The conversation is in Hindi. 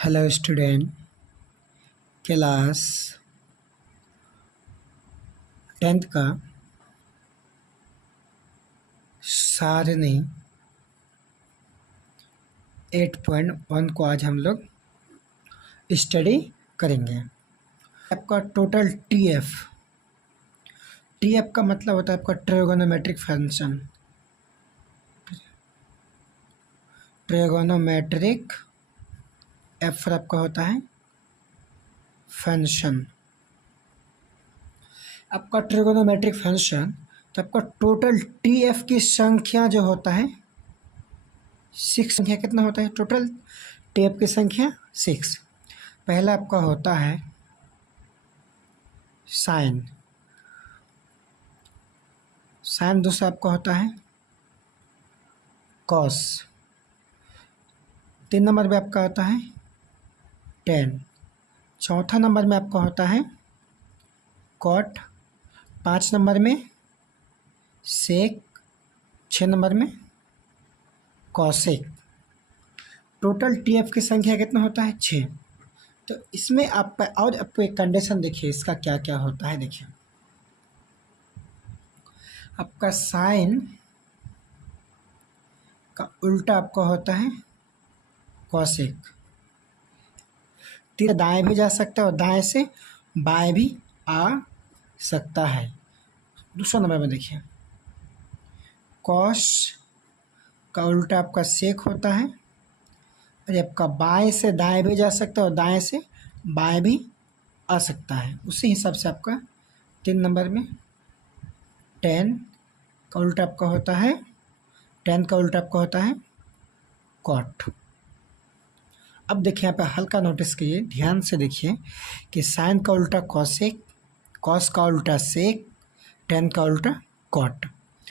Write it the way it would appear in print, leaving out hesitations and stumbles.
हेलो स्टूडेंट, क्लास 10th का सारणी 8.1 को आज हम लोग स्टडी करेंगे। आपका टोटल टीएफ का मतलब होता है आपका ट्रिगोनोमेट्रिक फंक्शन। ट्रिगोनोमेट्रिक एफ फिर आपका होता है फंक्शन। आपका ट्रिगोनोमेट्रिक फंक्शन तो आपका टोटल टीएफ की संख्या जो होता है 6। संख्या कितना होता है टोटल टीएफ की संख्या 6। पहला आपका होता है साइन, दूसरा आपका होता है कॉस, 3 नंबर में आपका होता है टेन, चौथा नंबर में आपका होता है कॉट, 5 नंबर में सेक, 6 नंबर में कॉसेक। टोटल टीएफ की संख्या कितना होता है 6। तो इसमें आपको एक कंडीशन देखिए इसका क्या क्या होता है। देखिए आपका साइन का उल्टा आपका होता है कॉसेक। तीर दाएं भी जा सकता है और दाएं से बाएं भी आ सकता है। दूसरा नंबर में देखिए कॉस का उल्टा आपका सेक होता है और आपका बाएं से दाएं भी जा सकता है और दाएं से बाएं भी आ सकता है। उसी हिसाब से आपका 3 नंबर में टेन का उल्टा आपका होता है कॉट। अब देखिए यहाँ पे हल्का नोटिस कीजिए, ध्यान से देखिए कि साइन का उल्टा कॉसेक, कॉस का उल्टा सेक, टेन का उल्टा कॉट।